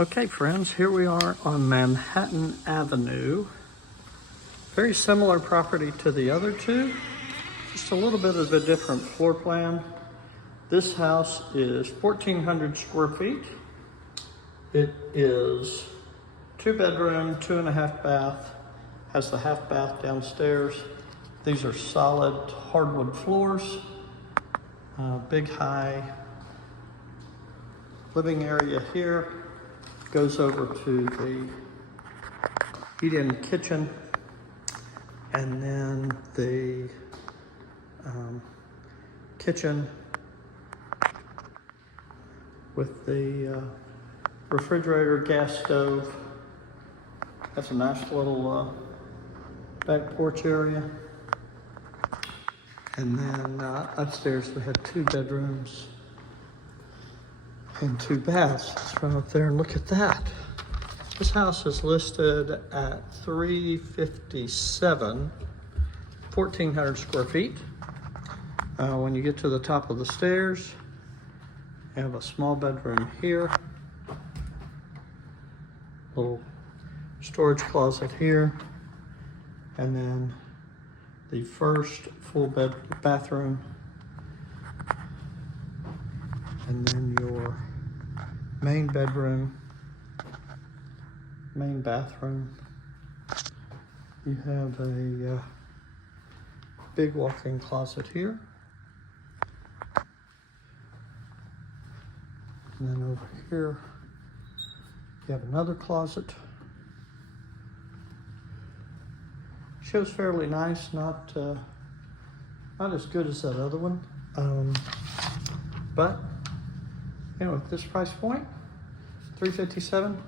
Okay friends, here we are on Manhattan Avenue. Very similar property to the other two, just a little bit of a different floor plan. This house is 1,400 square feet. It is 2-bedroom, 2.5 bath, has the half bath downstairs. These are solid hardwood floors, big high living area here. Goes over to the eat-in kitchen, and then the kitchen with the refrigerator, gas stove. That's a nice little back porch area. And then upstairs we had 2 bedrooms and 2 baths. Let's run up there and look at that. This house is listed at $357, 1,400 square feet. When you get to the top of the stairs, you have a small bedroom here, little storage closet here, and then the first full bathroom, and then your main bedroom, main bathroom. You have a big walk-in closet here. And then over here, you have another closet. Shows fairly nice, not as good as that other one. But anyway, at this price point, $357,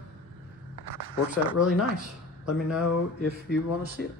works out really nice. Let me know if you want to see it.